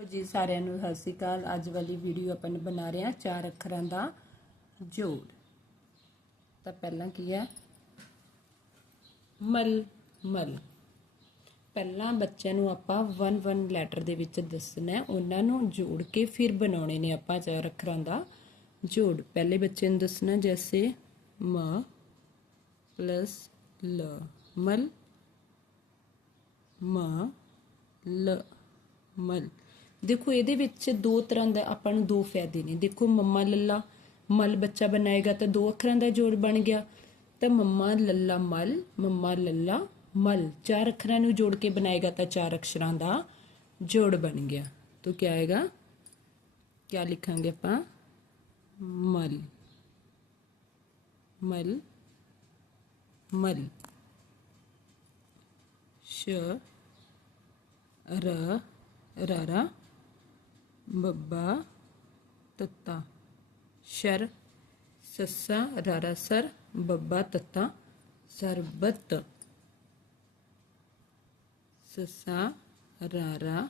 ਜੀ ਸਾਰਿਆਂ ਨੂੰ ਸਤਿ ਸ਼੍ਰੀ ਅਕਾਲ। ਅੱਜ ਵਾਲੀ ਵੀਡੀਓ ਆਪਾਂ ਨੇ ਬਣਾ ਰਹੇ ਹਾਂ ਚਾਰ ਅੱਖਰਾਂ ਦਾ ਜੋੜ। ਤਾਂ ਪਹਿਲਾਂ ਕੀ ਹੈ? ਮਲ ਮਲ। ਪਹਿਲਾਂ ਬੱਚਿਆਂ ਨੂੰ ਆਪਾਂ 1 1 ਲੈਟਰ ਦੇ ਵਿੱਚ ਦੱਸਣਾ ਉਹਨਾਂ ਨੂੰ ਜੋੜ ਕੇ ਫਿਰ ਬਣਾਉਣੇ ਨੇ ਆਪਾਂ ਚਾਰ ਅੱਖਰਾਂ ਦਾ ਜੋੜ। ਪਹਿਲੇ ਬੱਚੇ ਨੂੰ ਦੱਸਣਾ ਜੈਸੇ ਮ ਪਲੱਸ ਲ। ਮਲ, ਮ, ਲ, ਮਲ। ਦੇਖੋ, ਇਹਦੇ ਵਿੱਚ ਦੋ ਤਰ੍ਹਾਂ ਦਾ ਆਪਾਂ ਨੂੰ ਦੋ ਫਾਇਦੇ ਨੇ। ਦੇਖੋ, ਮੰਮਾ ਲੱਲਾ ਮਲ ਬੱਚਾ ਬਣਾਏਗਾ ਤਾਂ ਦੋ ਅੱਖਰਾਂ ਦਾ ਜੋੜ ਬਣ ਗਿਆ। ਤਾਂ ਮੰਮਾ ਲੱਲਾ ਮਲ, ਮੰਮਾ ਲੱਲਾ ਮਲ। ਚਾਰ ਅੱਖਰਾਂ ਨੂੰ ਜੋੜ ਕੇ ਬਣਾਏਗਾ ਤਾਂ ਚਾਰ ਅਕਸ਼ਰਾਂ ਦਾ ਜੋੜ ਬਣ ਗਿਆ। ਤਾਂ ਕੀ ਆਏਗਾ? ਕੀ ਲਿਖਾਂਗੇ ਆਪਾਂ? ਮਲ। ਮਲ। ਮਲ। ਸ਼, ਰ ਰਾਰਾ ਬੱਬਾ, ਤੱਤਾ, ਸ਼ਰ, ਸੱਸਾ, ਰਾਰਾ ਸਰ, ਬੱਬਾ, ਤੱਤਾ, ਸਰਬਤ। ਸੱਸਾ, ਰਾਰਾ,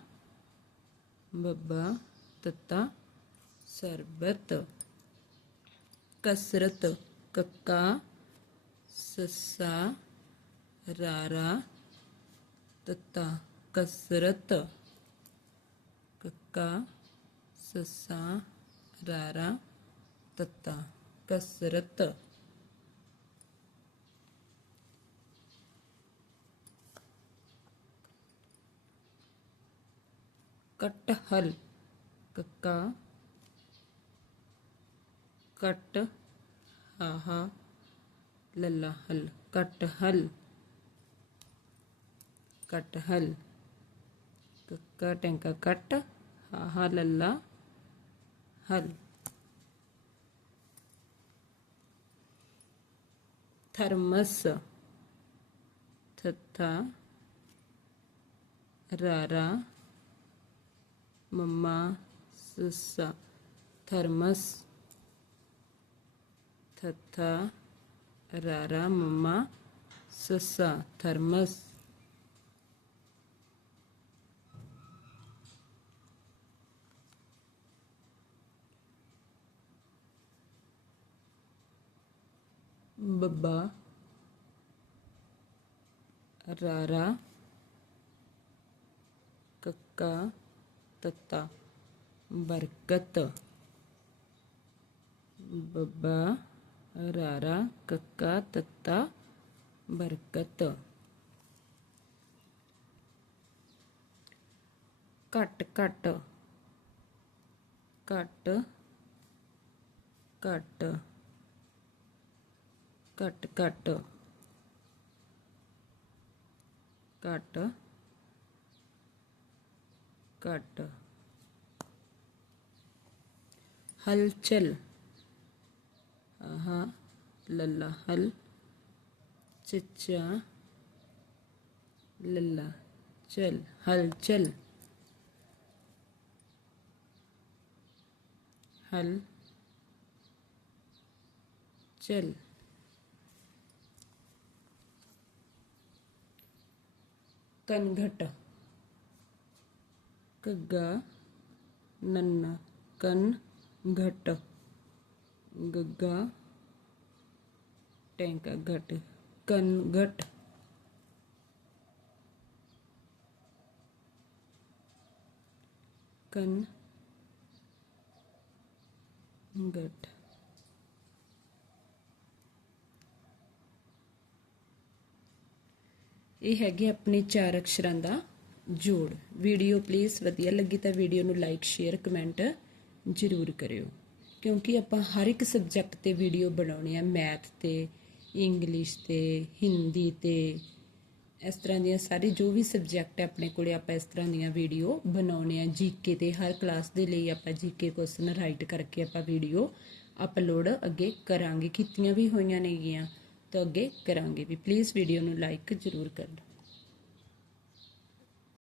ਬੱਬਾ, ਤੱਤਾ, ਸਰਬਤ। ਕਸਰਤ, ਕੱਕਾ, ਸੱਸਾ, ਰਾਰਾ, ਤੱਤਾ, ਕਸਰਤ। ਕੱਕਾ ਸੱਸਾ, ਰਾਰਾ, ਤੱਤਾ, ਕਸਰਤ। ਕਟਹਲ, ਕੱਕਾ। ਕਟ ਆਹਾ ਲੱਲਾ ਹਲ ਕਟਹਲ कटहल कक्का टेंका कट हाहा लल्ला हल थर्मस थथा रारा मम्मा ससा थर्मस थथा रारा मम्मा ससा थर्मस ਬੱਬਾ ਰਾਰਾ ਕੱਕਾ ਤੱਤਾ ਬਰਕਤ। ਬੱਬਾ ਰਾਰਾ ਕੱਕਾ ਤੱਤਾ ਬਰਕਤ। ਘਟ ਘਟ। ਘਟ ਘਟ। ਘਟ ਘਟ। ਘਟ ਘਟ। ਹਲਚਲ। ਆਹਾ ਲੱਲਾ ਹਲ। ਚਿੱਚਾ। ਲੱਲਾ ਚਲ ਹਲਚਲ। ਹਲ। ਚਲ। कनघट। गग्गा नन्ना कन घट। गग्गा टैंका घट। कन घट। कन घट। ਇਹ ਹੈਗੇ ਆਪਣੇ ਚਾਰ ਅਕਸ਼ਰਾਂ ਦਾ ਜੋੜ। ਵੀਡੀਓ ਪਲੀਜ਼ ਵਧੀਆ ਲੱਗੀ ਤਾਂ ਵੀਡੀਓ ਨੂੰ ਲਾਈਕ ਸ਼ੇਅਰ ਕਮੈਂਟ ਜ਼ਰੂਰ ਕਰਿਓ। ਕਿਉਂਕਿ ਆਪਾਂ ਹਰ ਇੱਕ ਸਬਜੈਕਟ ਤੇ ਵੀਡੀਓ ਬਣਾਉਣੀ ਆ ਮੈਥ ਤੇ ਇੰਗਲਿਸ਼ ਤੇ ਹਿੰਦੀ ਤੇ, ਇਸ ਤਰ੍ਹਾਂ ਦੀਆਂ ਸਾਰੀ ਜੋ ਵੀ ਸਬਜੈਕਟ ਹੈ ਆਪਣੇ ਕੋਲੇ ਆਪਾਂ ਇਸ ਤਰ੍ਹਾਂ ਦੀਆਂ ਵੀਡੀਓ ਬਣਾਉਣੇ ਆ। ਜੀਕੇ ਤੇ ਹਰ ਕਲਾਸ ਦੇ ਲਈ ਆਪਾਂ ਜੀਕੇ ਕੁਐਸਚਨ ਰਾਈਟ ਕਰਕੇ ਆਪਾਂ ਵੀਡੀਓ ਅਪਲੋਡ ਅੱਗੇ ਕਰਾਂਗੇ। ਕੀਤੀਆਂ ਵੀ ਹੋਈਆਂ ਨੇਗੀਆਂ। ਤਾਂ ਅੱਗੇ ਕਰਾਂਗੇ ਵੀ ਪਲੀਜ਼ ਵੀਡੀਓ ਨੂੰ ਲਾਈਕ ਜ਼ਰੂਰ ਕਰਨਾ।